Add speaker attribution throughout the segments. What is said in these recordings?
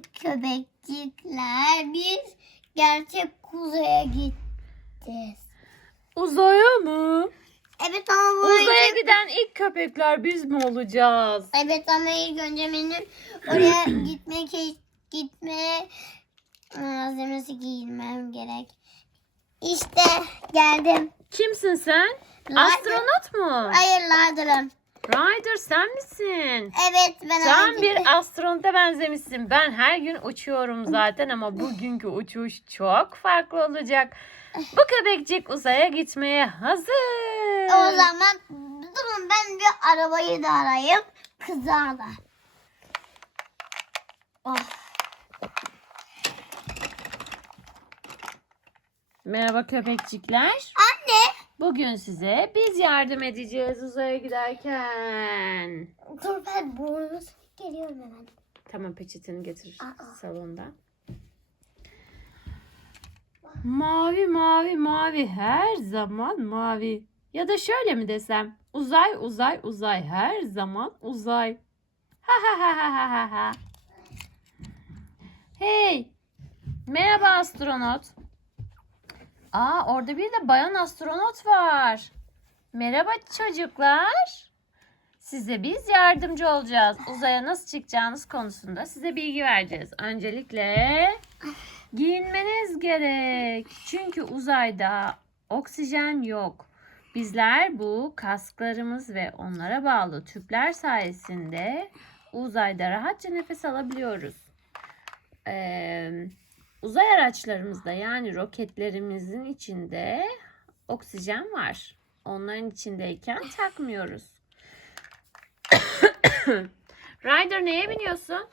Speaker 1: köpekçikler biz gerçek uzaya gideceğiz.
Speaker 2: Uzaya mı?
Speaker 1: Evet ama bu
Speaker 2: Uzaya
Speaker 1: önce-
Speaker 2: giden ilk köpekler biz mi olacağız?
Speaker 1: Evet ama ilk önce benim oraya gitmek gitmeye malzemesi giyinmem gerek. İşte geldim.
Speaker 2: Kimsin sen? Astronot mu?
Speaker 1: Hayır ladırım.
Speaker 2: Ryder sen misin?
Speaker 1: Evet ben
Speaker 2: Sen bir astronota benzemişsin. Ben her gün uçuyorum zaten ama bugünkü uçuş çok farklı olacak. Bu köpekcik uzaya gitmeye hazır.
Speaker 1: O zaman durun ben bir arabayı da arayayım. Kızarla. Oh.
Speaker 2: Merhaba köpekçikler.
Speaker 1: Anne.
Speaker 2: Bugün size biz yardım edeceğiz uzaya giderken.
Speaker 1: Dur ben burnunu geliyorum hemen.
Speaker 2: Tamam peçeteni getir
Speaker 1: Aa.
Speaker 2: salonda. Mavi mavi mavi her zaman mavi. Ya da şöyle mi desem? Uzay uzay uzay her zaman uzay. Ha ha ha ha ha ha ha. Hey. Merhaba astronot. Aa orada bir de bayan astronot var. Merhaba çocuklar. Size biz yardımcı olacağız. Uzaya nasıl çıkacağınız konusunda size bilgi vereceğiz. Öncelikle giyinmeniz gerek. Çünkü uzayda oksijen yok. Bizler bu kasklarımız ve onlara bağlı tüpler sayesinde uzayda rahatça nefes alabiliyoruz. Ee, uzay araçlarımızda yani roketlerimizin içinde oksijen var. Onların içindeyken takmıyoruz. Ryder neye biniyorsun?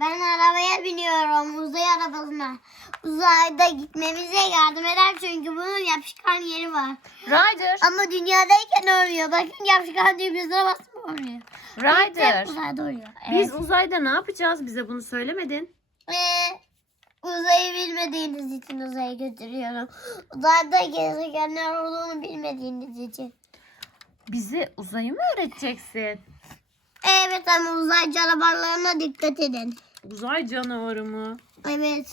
Speaker 1: Ben arabaya biniyorum uzay arabasına. Uzayda gitmemize yardım eder çünkü bunun yapışkan yeri var.
Speaker 2: Ryder,
Speaker 1: Ama dünyadayken ölmüyor. Bakın yapışkan düğmesine basma oluyor.
Speaker 2: Ryder.
Speaker 1: Hep uzayda oluyor.
Speaker 2: Biz uzayda ne yapacağız? Bize bunu söylemedin.
Speaker 1: Ee, uzayı bilmediğiniz için uzaya götürüyorum. Uzayda gezegenler olduğunu bilmediğiniz için.
Speaker 2: Bize uzayı mı öğreteceksin?
Speaker 1: Evet ama uzay canavarlarına dikkat edin.
Speaker 2: Uzay canavarı mı?
Speaker 1: Evet.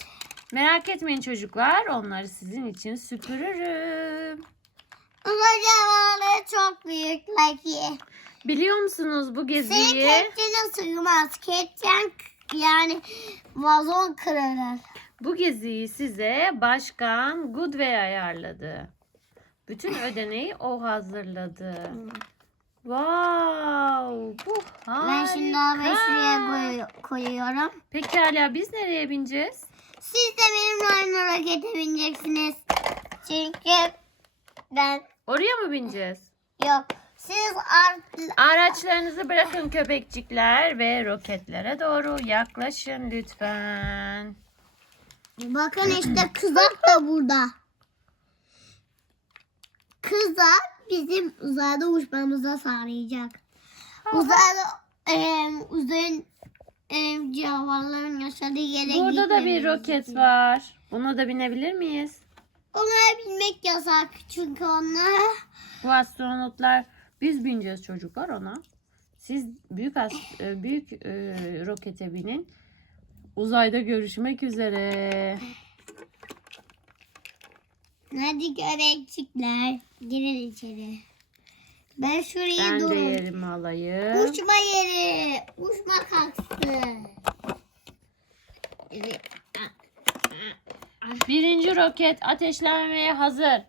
Speaker 2: Merak etmeyin çocuklar. Onları sizin için süpürürüm.
Speaker 1: Uzay canavarları çok büyük Lucky.
Speaker 2: Biliyor musunuz bu
Speaker 1: Senin
Speaker 2: geziyi?
Speaker 1: kepçene sığmaz. Kepçen yani vazon kırılır.
Speaker 2: Bu geziyi size Başkan Goodway ayarladı. Bütün ödeneği o hazırladı. Wow, bu harika.
Speaker 1: Ben şimdi arabayı şuraya koy- koyuyorum.
Speaker 2: Pekala biz nereye bineceğiz?
Speaker 1: Siz de benimle aynı rokete bineceksiniz. Çünkü ben
Speaker 2: Oraya mı bineceğiz?
Speaker 1: yok. Siz art
Speaker 2: Araçlarınızı bırakın köpekçikler ve roketlere doğru yaklaşın lütfen.
Speaker 1: Bakın işte kızak da burada. Kızak bizim uzayda uçmamıza sağlayacak. Uzayda e, uzayın e, canavarların yaşadığı yere
Speaker 2: Burada da bir roket
Speaker 1: için.
Speaker 2: var. Buna da binebilir miyiz?
Speaker 1: Onlara binmek yasak çünkü onlar
Speaker 2: Bu astronotlar biz bineceğiz çocuklar ona. Siz büyük e, büyük e, rokete binin. Uzayda görüşmek üzere.
Speaker 1: Hadi göbekçikler girin içeri. Ben şurayı
Speaker 2: Ben de
Speaker 1: dur.
Speaker 2: yerimi alayım.
Speaker 1: Uçma yeri. Uçma kalksın. Evet.
Speaker 2: Birinci roket ateşlenmeye hazır.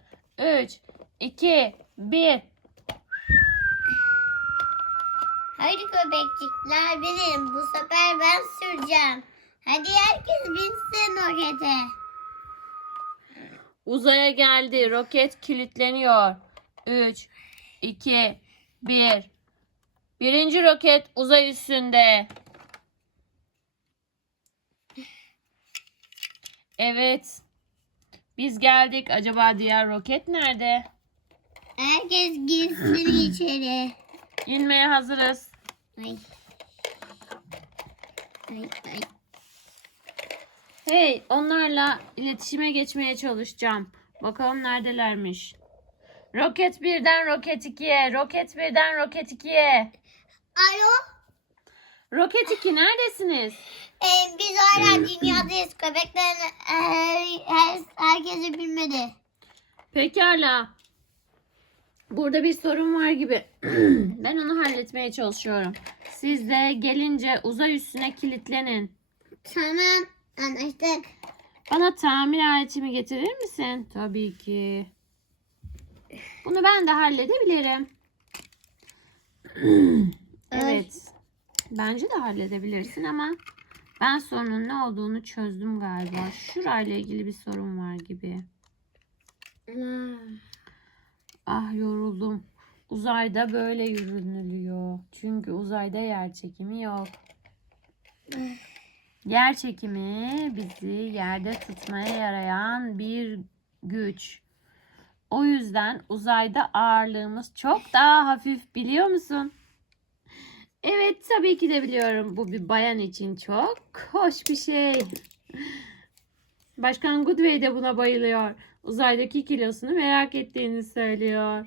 Speaker 2: 3, 2, 1.
Speaker 1: Hadi göbekçikler benim. Bu sefer ben süreceğim. Hadi herkes binsin rokete.
Speaker 2: Uzaya geldi. Roket kilitleniyor. 3, 2, 1. Birinci roket uzay üstünde. Evet. Biz geldik. Acaba diğer roket nerede?
Speaker 1: Herkes girsin içeri.
Speaker 2: İnmeye hazırız.
Speaker 1: Ay. Ay ay.
Speaker 2: Hey, onlarla iletişime geçmeye çalışacağım. Bakalım neredelermiş. Roket birden roket 2'ye, roket birden roket 2'ye.
Speaker 1: Alo.
Speaker 2: Roket 2 neredesiniz?
Speaker 1: Ee, biz hala dünyadayız. Köpeklerin her, her, herkesi bilmedi.
Speaker 2: Pekala. Burada bir sorun var gibi. ben onu halletmeye çalışıyorum. Siz de gelince uzay üstüne kilitlenin.
Speaker 1: Tamam anlaştık.
Speaker 2: Bana tamir aletimi getirir misin? Tabii ki. Bunu ben de halledebilirim. evet. Bence de halledebilirsin ama ben sorunun ne olduğunu çözdüm galiba. Şurayla ilgili bir sorun var gibi. Ah yoruldum. Uzayda böyle yürünülüyor. Çünkü uzayda yer çekimi yok. Yer çekimi bizi yerde tutmaya yarayan bir güç. O yüzden uzayda ağırlığımız çok daha hafif biliyor musun? Evet tabii ki de biliyorum. Bu bir bayan için çok hoş bir şey. Başkan Goodway de buna bayılıyor. Uzaydaki kilosunu merak ettiğini söylüyor.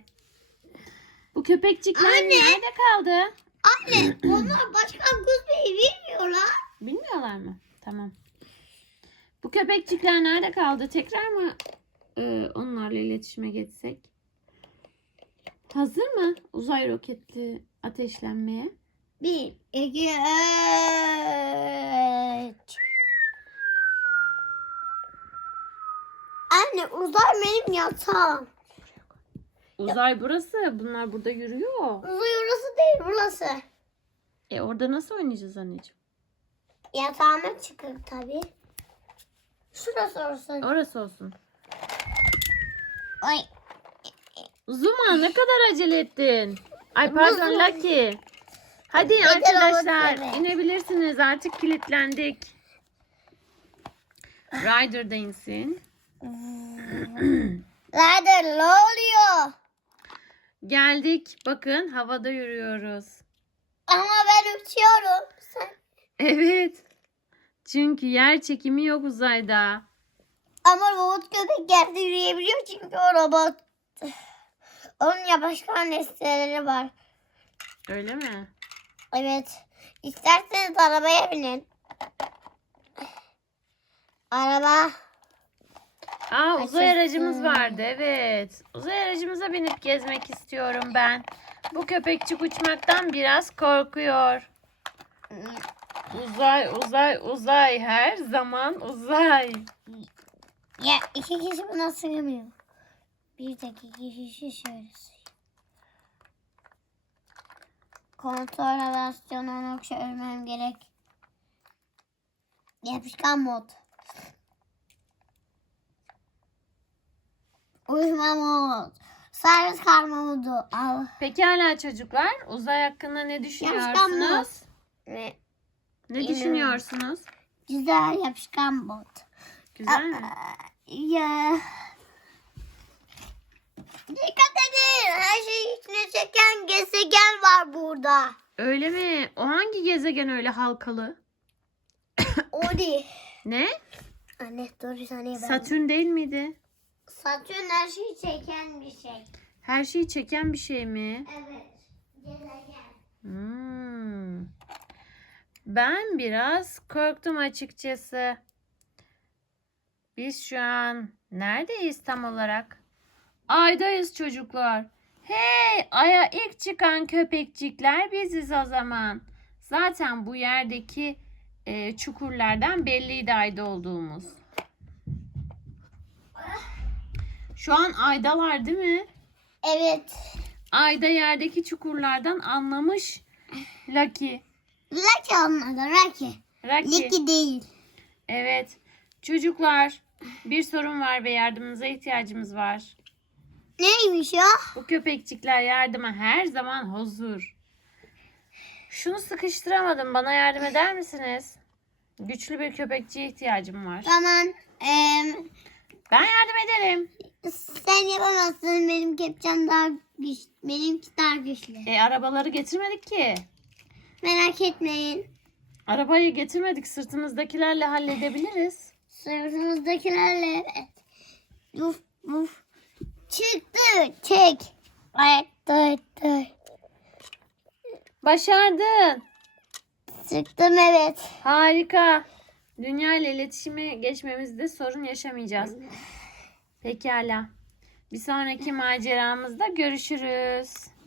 Speaker 2: Bu köpekçikler
Speaker 1: Anne!
Speaker 2: nerede kaldı?
Speaker 1: Anne onlar başkan beyi bilmiyorlar.
Speaker 2: Bilmiyorlar mı? Tamam. Bu köpekçikler nerede kaldı? Tekrar mı e, onlarla iletişime geçsek? Hazır mı uzay roketi ateşlenmeye?
Speaker 1: Bir, iki, üç. Anne uzay benim yatağım.
Speaker 2: Uzay burası. Bunlar burada yürüyor.
Speaker 1: Uzay orası değil burası.
Speaker 2: E orada nasıl oynayacağız anneciğim?
Speaker 1: Yatağıma çıkır tabii. Şurası orası.
Speaker 2: Orası olsun.
Speaker 1: Ay.
Speaker 2: Zuma ne kadar acele ettin? Ay pardon
Speaker 1: Zuma.
Speaker 2: Lucky. Hadi
Speaker 1: Neden
Speaker 2: arkadaşlar inebilirsiniz. Artık kilitlendik. Ryder da insin.
Speaker 1: Nerede ne oluyor?
Speaker 2: Geldik. Bakın havada yürüyoruz.
Speaker 1: Ama ben uçuyorum.
Speaker 2: Evet. Çünkü yer çekimi yok uzayda.
Speaker 1: Ama robot köpek yerde yürüyebiliyor çünkü o robot. Onun yapışkan nesneleri var.
Speaker 2: Öyle mi?
Speaker 1: Evet. İsterseniz arabaya binin. Araba.
Speaker 2: Aa uzay aracımız vardı. Evet. Uzay aracımıza binip gezmek istiyorum ben. Bu köpekçik uçmaktan biraz korkuyor. Uzay, uzay, uzay. Her zaman uzay.
Speaker 1: Ya iki kişi buna sığmıyor. Bir tek iki kişi şöyle. Kontrol versiyonunu çözmem gerek. Yapışkan mod. Uyuma mod. Servis karma modu. Al.
Speaker 2: Pekala çocuklar. Uzay hakkında ne
Speaker 1: Yapışkan mod.
Speaker 2: düşünüyorsunuz? Ne düşünüyorsunuz?
Speaker 1: güzel yapışkan mod.
Speaker 2: Güzel mi?
Speaker 1: Ya. Dikkat edin. Her şeyi içine çeken gezegen var burada.
Speaker 2: Öyle mi? O hangi gezegen öyle halkalı?
Speaker 1: O değil.
Speaker 2: Ne?
Speaker 1: Anne dur bir saniye ben.
Speaker 2: Satürn değil miydi?
Speaker 1: Satürn her şeyi çeken bir şey.
Speaker 2: Her şeyi çeken bir şey mi?
Speaker 1: Evet. Gezegen.
Speaker 2: Hmm. Ben biraz korktum açıkçası. Biz şu an neredeyiz tam olarak? Aydayız çocuklar. Hey, aya ilk çıkan köpekçikler biziz o zaman. Zaten bu yerdeki e, çukurlardan belliydi ayda olduğumuz. Şu an aydalar değil mi?
Speaker 1: Evet.
Speaker 2: Ayda yerdeki çukurlardan anlamış Lucky.
Speaker 1: Lucky anladı. Lucky.
Speaker 2: Lucky.
Speaker 1: Lucky değil.
Speaker 2: Evet. Çocuklar bir sorun var ve yardımınıza ihtiyacımız var.
Speaker 1: Neymiş o?
Speaker 2: Bu köpekçikler yardıma her zaman hazır. Şunu sıkıştıramadım. Bana yardım eder misiniz? Güçlü bir köpekçiye ihtiyacım var.
Speaker 1: Tamam. Eee,
Speaker 2: Ben yardım ederim.
Speaker 1: sen yapamazsın. Benim kepçem daha güç. Benimki daha güçlü.
Speaker 2: E arabaları getirmedik ki.
Speaker 1: Merak etmeyin.
Speaker 2: Arabayı getirmedik. Sırtımızdakilerle halledebiliriz.
Speaker 1: Sırtımızdakilerle evet. Uf uf. Çıktı. Çek. Ayakta dur.
Speaker 2: Başardın.
Speaker 1: Çıktım evet.
Speaker 2: Harika. Dünya ile iletişime geçmemizde sorun yaşamayacağız. Pekala. Bir sonraki maceramızda görüşürüz.